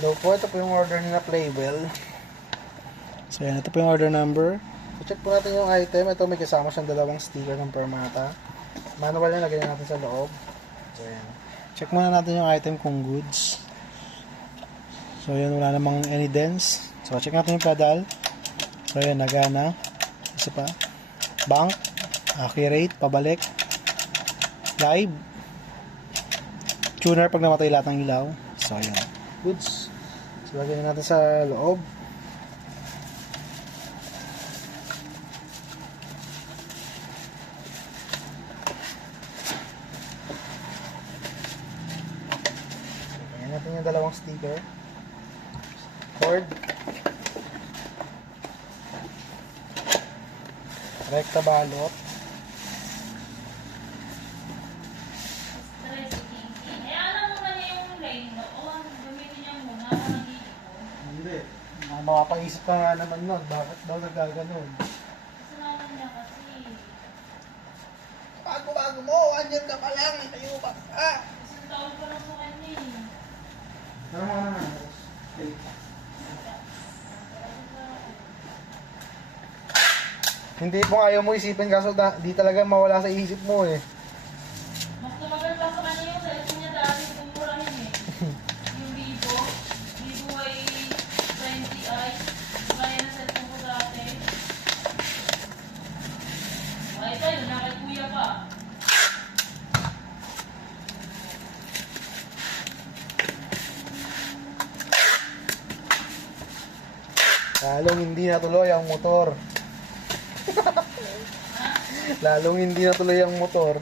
Hello po, ito po yung order ni na Playwell. So yan, ito po yung order number. So check po natin yung item. Ito may kasama siyang dalawang sticker ng Permata. Manual yan, lagyan natin sa loob. So yan. Check muna natin yung item kung goods. So yan, wala namang any dents. So check natin yung pedal. So yan, nagana. Isa pa. Bank. Accurate. Pabalik. Live. Tuner pag namatay lahat ng ilaw. So yan. Goods. So lagyan natin sa loob. Lagyan natin yung dalawang sticker. Cord. Rekta balot. Hindi. Makapaisip ka nga naman nun. Bakit daw nagkaganon? Bago mo! 1 year ka pa lang! Tayo pa! Ah! Ano nga naman? Hindi po ayaw mo isipin kaso di talaga mawala sa isip mo eh. Mas tumagal pa sa kanya yung cellphone niya dati kung murahin eh. Yung Vivo. Vivo ay 20i. Kaya na cellphone ko dati. Ay pa yun, nakay kuya pa. Lalong hindi natuloy ang motor. Lalong hindi natuloy ang motor.